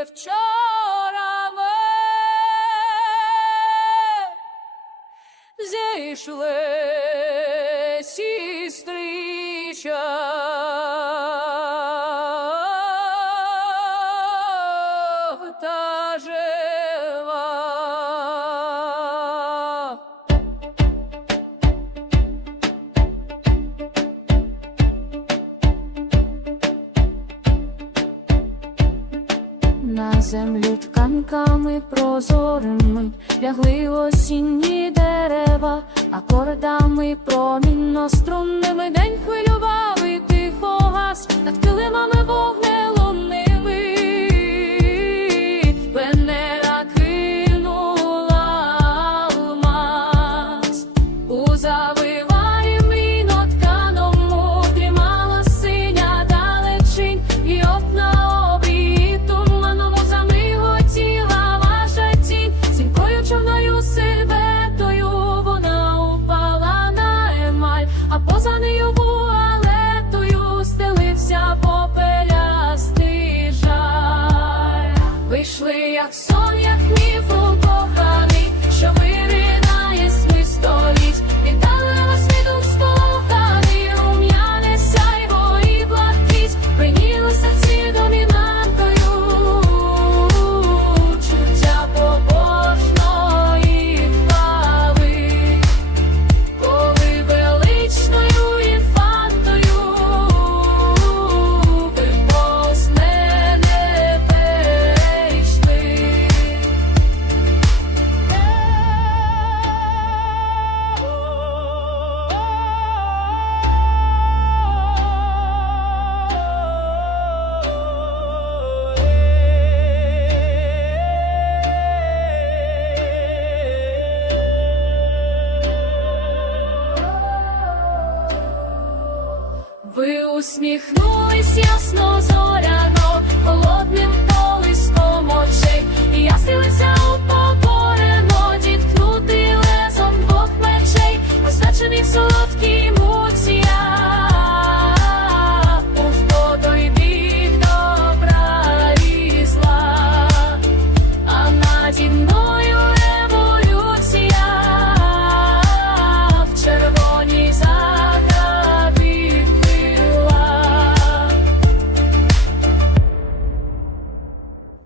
ще вчора ми зійшли сістрича. землю тканками прозорими лягли осінні дерева, акордами промінно струнними день хвилював і тихо гас. прийшли, як сон, як міф упоганий, що виринає з. усміхнулись ясно зоряно, холодним до листом очей, і я схилився.